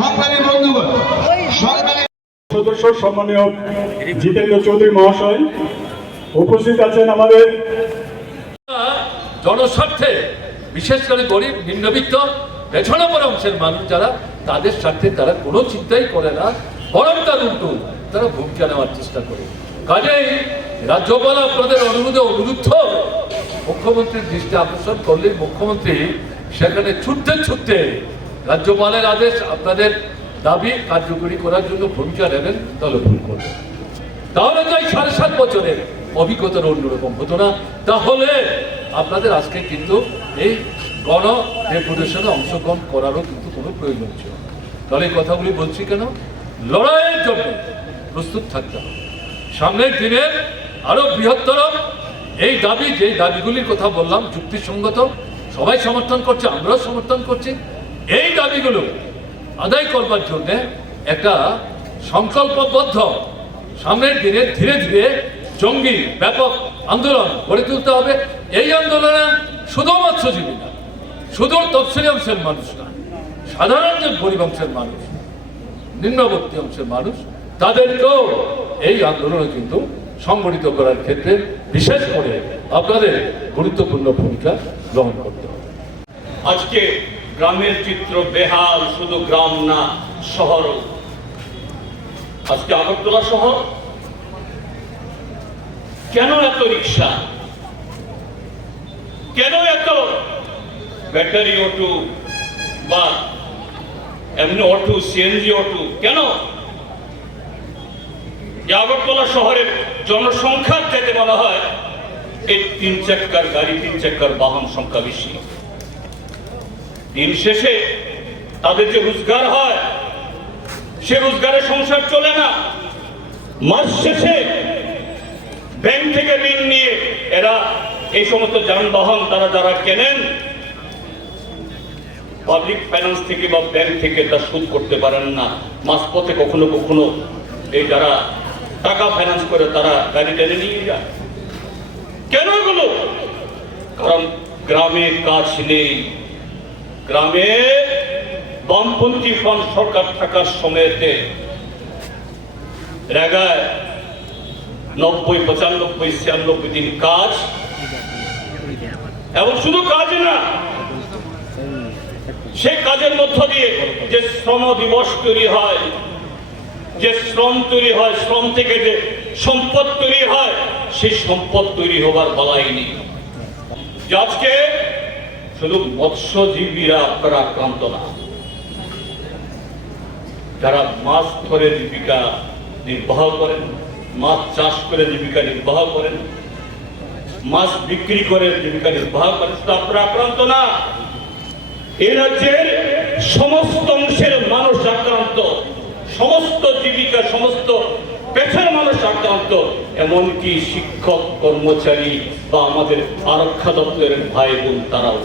সংগ্রামী বন্ধুগণ, সংগ্রামী সদস্য সম্মানীয় জিতেন্দ্র চৌধুরী মহাশয় উপস্থিত আছেন। আমাদের জনস্বার্থে, বিশেষ করে গরিব নিম্নবিত্ত পেছনে পড়া অংশের মানুষ যারা, তাদের স্বার্থে তারা কোনো চিন্তাই করে না, বরং তার উল্টো তারা ভূমিকা নেওয়ার চেষ্টা করে। কাজেই রাজ্যপাল আপনাদের অনুরোধে অনুরুদ্ধ মুখ্যমন্ত্রীর দৃষ্টি আকর্ষণ করলে মুখ্যমন্ত্রী সেখানে ছুটতে রাজ্যপালের আদেশ আপনাদের দাবি কার্যকরী করার জন্য ভূমিকা নেবেন, তাহলে ভুল করবেন। তাহলে তো এই 7.5 বছরের অভিজ্ঞতার অন্যরকম হতো না। তাহলে আপনাদের আজকে কিন্তু এই গণ ডেপুটেশনে অংশগ্রহণ করারও কিন্তু কোনো প্রয়োজন ছিল। তাহলে এই কথাগুলি বলছি কেন? লড়াইয়ের জন্য প্রস্তুত থাকতে হবে। সামনের দিনে আরো বৃহত্তর এই দাবি, যে দাবিগুলির কথা বললাম যুক্তিসঙ্গত, সবাই সমর্থন করছে, আমরাও সমর্থন করছি। এই দাবিগুলো আদায় করবার জন্য একটা সংকল্পবদ্ধ সামনের দিনে ধীরে ধীরে জঙ্গি ব্যাপক আন্দোলন গড়ে তুলতে হবে। এই আন্দোলনে শুধু মৎস্যজীবী না, শুধু তফসিলি অংশের মানুষ না, সাধারণ যে গরিব অংশের মানুষ, নিম্নবর্তী অংশের মানুষ, তাদেরকেও এই আন্দোলনে কিন্তু সংগঠিত করার ক্ষেত্রে বিশেষ করে আপনাদের গুরুত্বপূর্ণ ভূমিকা গ্রহণ করতে হবে। আজকে গ্রামের চিত্র বেহাল, শুধু গ্রাম না শহর। আজকে আগরতলা শহর কেন এত রিক্সা, কেন এত ব্যাটারি অটো বা এমনি অটো, সিএনজি অটো কেন? আগরতলা শহরের জনসংখ্যার যাতে বলা হয় এই 3 চাকার গাড়ি, 3 চাকার বাহন সংখ্যা বেশি। দিন শেষে তাদের যে রোজগার হয় সে রোজগারে সংসার চলে না। মাস শেষে ব্যাংক থেকে ঋণ নিয়ে এরা এই সমস্ত যানবাহন তারা যারা কেনেন পাবলিক ফাইন্যান্স থেকে বা ব্যাংক থেকে তা শোধ করতে পারেন না। মাঝপথে কখনো কখনো এই যারা টাকা ফাইন্যান্স করে তারা গাড়ি টেনে নিয়ে যায়। কেন এগুলো? কারণ গ্রামে কাজ নেই। গ্রামে বামপন্থী ফ্রন্ট সরকার থাকার সময়তে রেগায় 90, 95, 96 দিন কাজ, এবং শুধু কাজ না, সে কাজের মধ্য দিয়ে যে শ্রম দিবস তৈরি হয়, যে শ্রম তৈরি হয়, শ্রম থেকে যে সম্পদ তৈরি হয়, সেই সম্পদ তৈরি হবার বলাই নেই। আজকে শুধু মৎস্যজীবীরা আপনারা আক্রান্ত না, যারা মাছ ধরে জীবিকা নির্বাহ করেন, মাছ চাষ করে জীবিকা নির্বাহ করেন, মাছ বিক্রি করে জীবিকা নির্বাহ করেন, শুধু আপনারা আক্রান্ত না, এই রাজ্যের সমস্ত অংশের মানুষ আক্রান্ত, সমস্ত জীবিকা, সমস্ত পেশার মানুষ আক্রান্ত, এমনকি শিক্ষক, কর্মচারী বা আমাদের আরক্ষা দপ্তরের ভাই বোন তারাও।